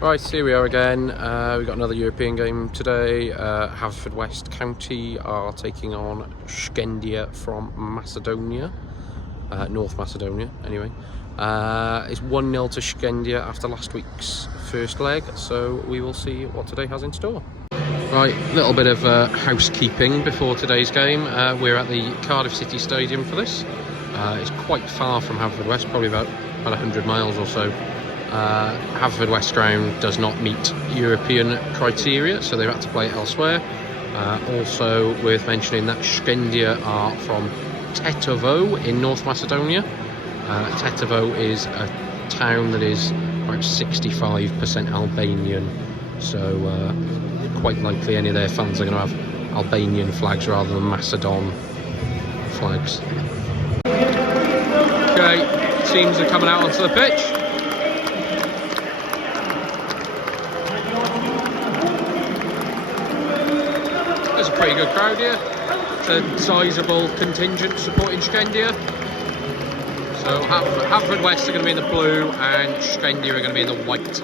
Right, here we are again. We've got another European game today. Haverfordwest County are taking on Skendia from Macedonia. North Macedonia, anyway. It's 1-0 to Skendia after last week's first leg, so we will see what today has in store. Right, little bit of housekeeping before today's game. We're at the Cardiff City Stadium for this. It's quite far from Haverfordwest, probably about 100 miles or so. Haverfordwest ground does not meet European criteria, so they've had to play it elsewhere. Also worth mentioning that Skendia are from Tetovo in North Macedonia. Tetovo is a town that is about 65% Albanian, so quite likely any of their fans are going to have Albanian flags rather than Macedon flags. Okay, teams are coming out onto the pitch. There's a pretty good crowd here. It's a sizable contingent supporting Skendia. So Haverfordwest are going to be in the blue and Skendia are going to be in the white.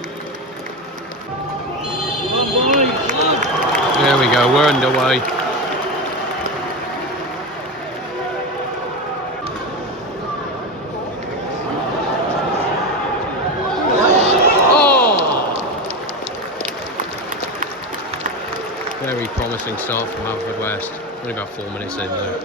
There we go, we're underway. Very promising start from Haverfordwest. Only about 4 minutes in though.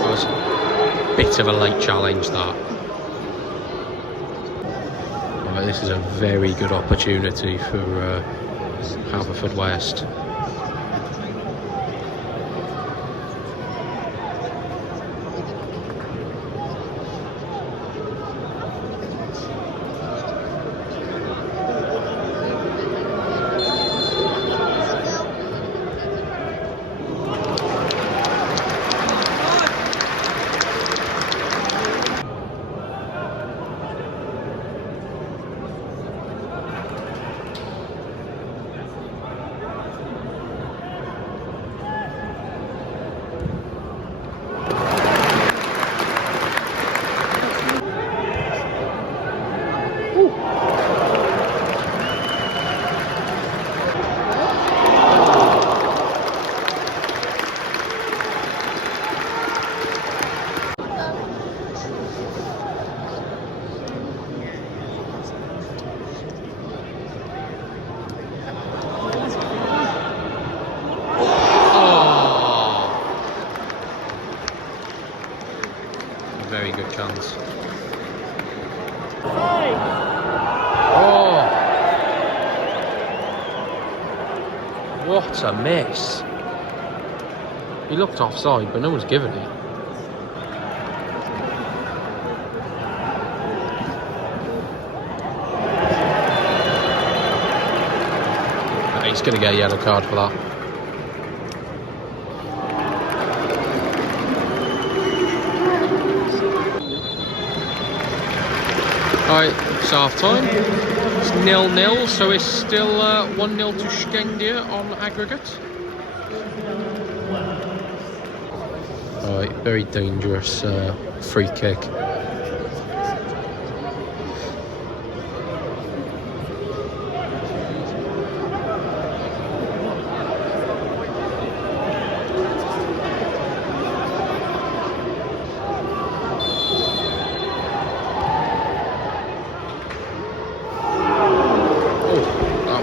That was a bit of a late challenge, that. Right, this is a very good opportunity for Haverfordwest. Very good chance. Oh! What a miss! He looked offside, but no one's given it. He's going to get a yellow card for that. Right, it's half time. It's 0-0, so it's still 1-0 to Skendia on aggregate. Right, very dangerous free kick.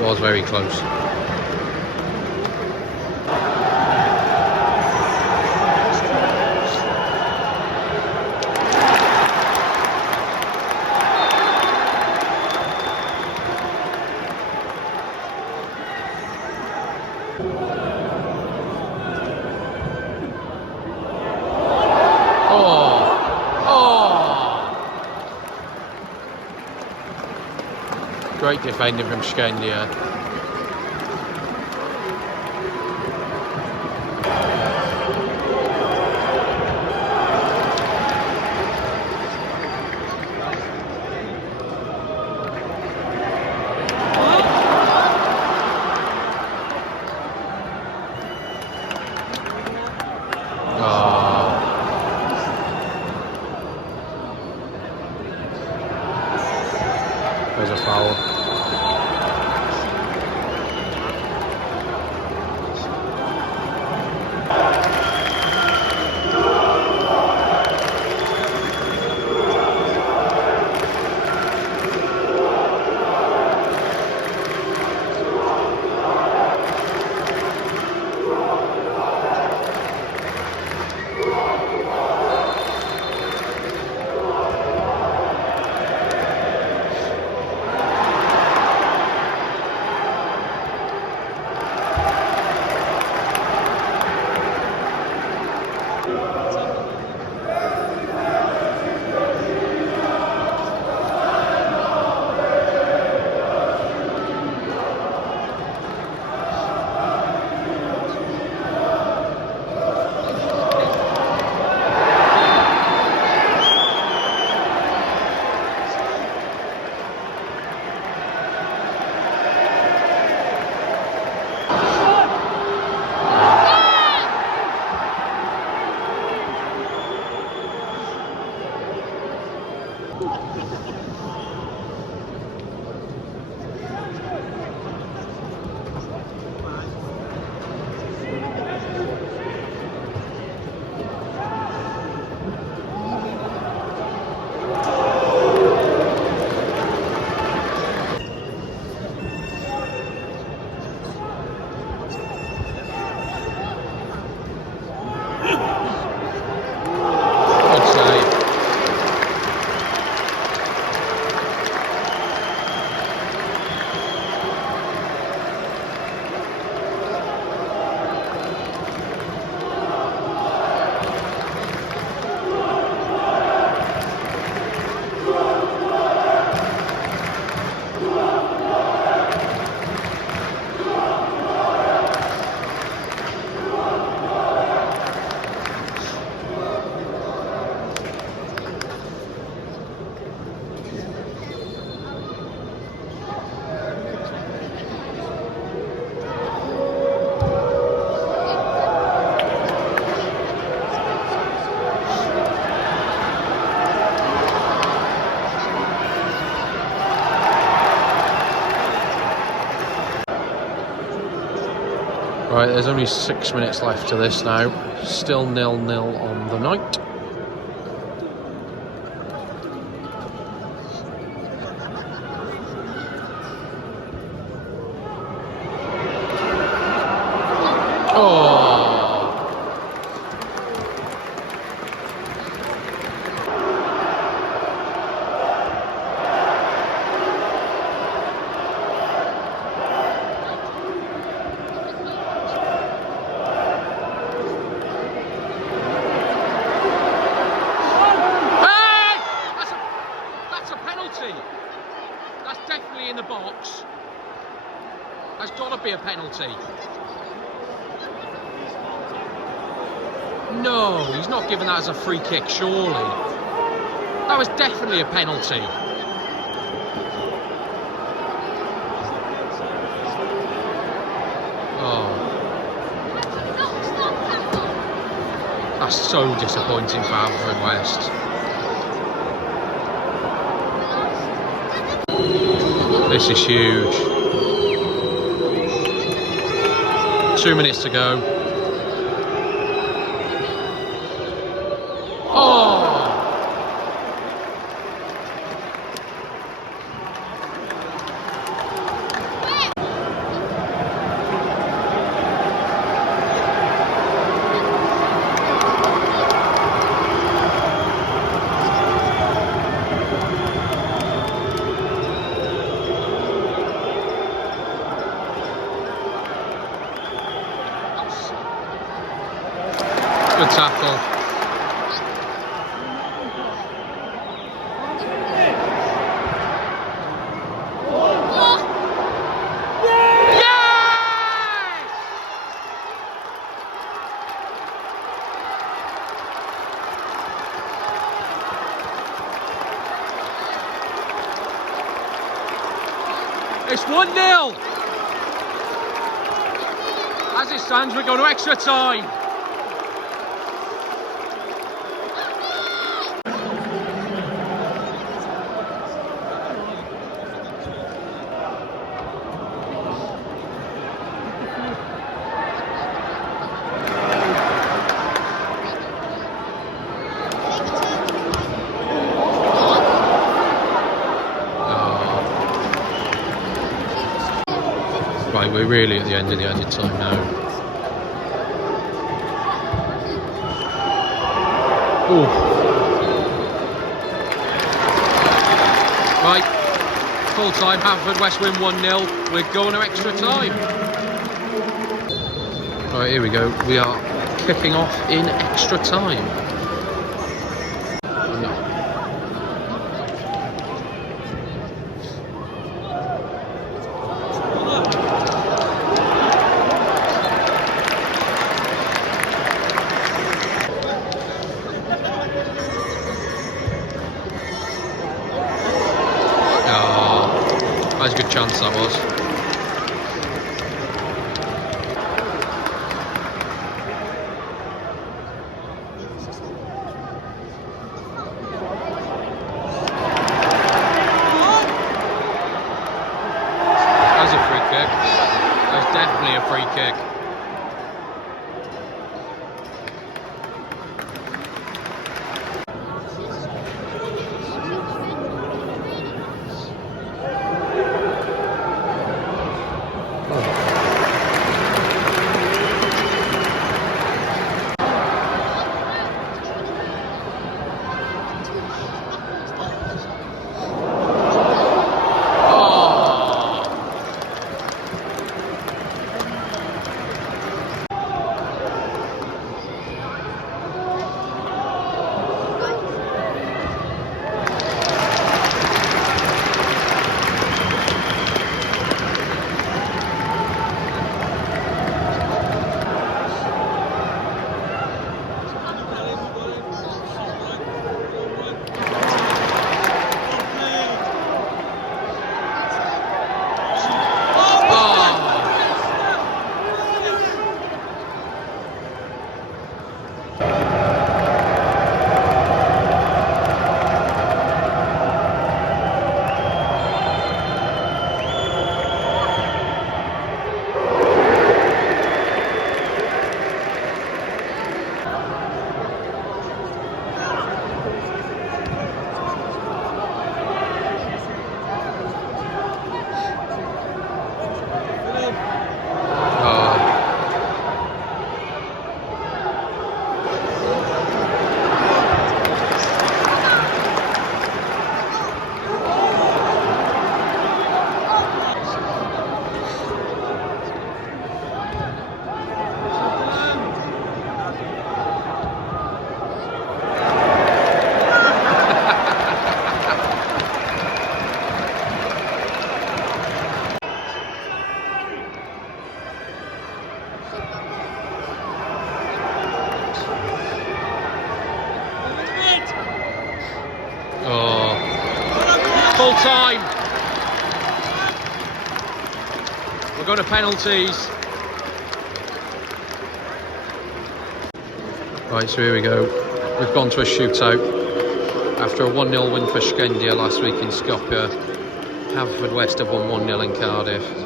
Was very close. Great defending from Skendia. Right, there's only 6 minutes left to this now. Still 0-0 on the night. That's definitely in the box. That's got to be a penalty. No, he's not giving that as a free kick, surely. That was definitely a penalty. Oh. That's so disappointing for Haverfordwest. This is huge. 2 minutes to go. Oh! Good tackle. It's 1-0. As it stands, we're going to extra time. Right, we're really at the end of the added time now. Ooh. Right, full time, Haverfordwest win 1-0. We're going to extra time. Right, here we go. We are kicking off in extra time. That was a good chance, that was. That was a free kick. That was definitely a free kick. time. We're going to penalties. Right, so here we go. We've gone to a shootout. After a 1-0 win for Skendia last week in Skopje, Haverfordwest have won 1-0 in Cardiff.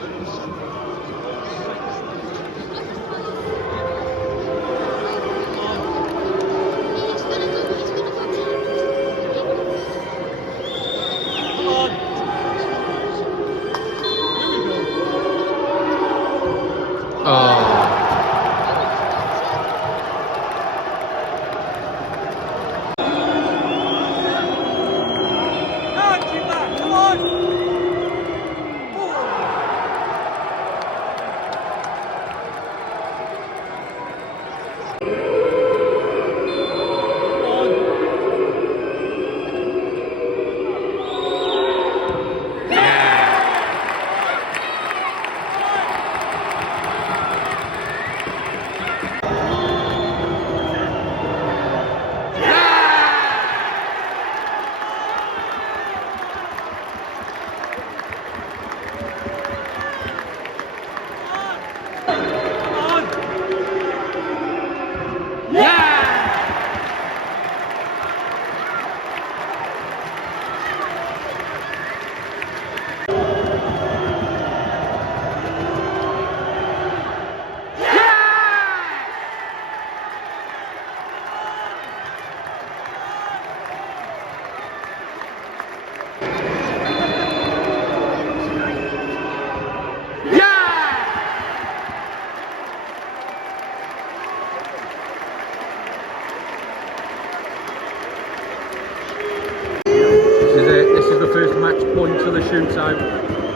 First match point to the shootout.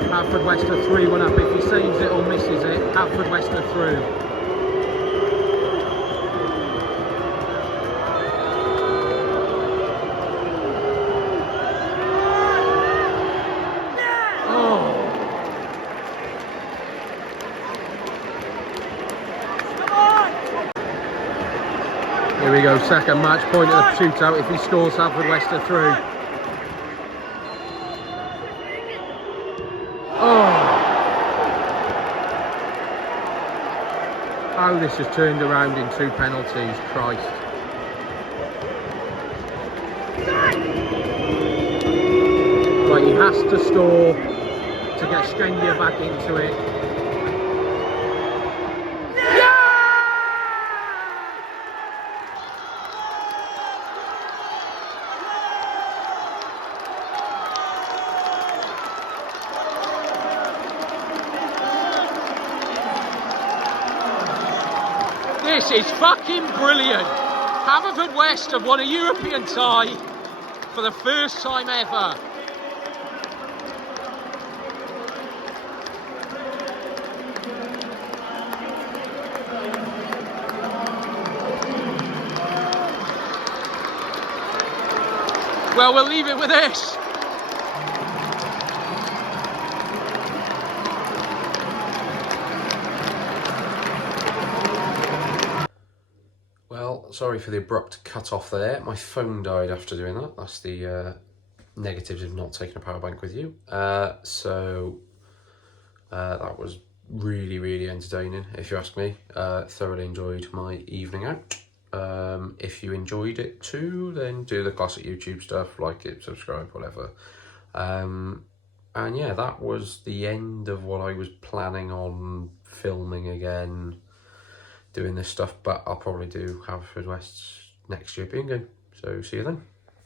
Haverfordwest are 3-1 up. If he saves it or misses it, Haverfordwest are through. Here we go, second match point at the shootout. If he scores, Haverfordwest are through. How this has turned around in 2 penalties, Christ. Right, he has to score to get Skendia back into it. This is fucking brilliant. Haverfordwest have won a European tie for the first time ever. Well, we'll leave it with this. Well, sorry for the abrupt cut off there. My phone died after doing that. That's the negatives of not taking a power bank with you. So that was really, really entertaining, if you ask me. Thoroughly enjoyed my evening out. If you enjoyed it too, then do the classic YouTube stuff, like it, subscribe, whatever. And yeah, that was the end of what I was planning on filming again, doing this stuff, but I'll probably do Haverfordwest's next European game. So see you then.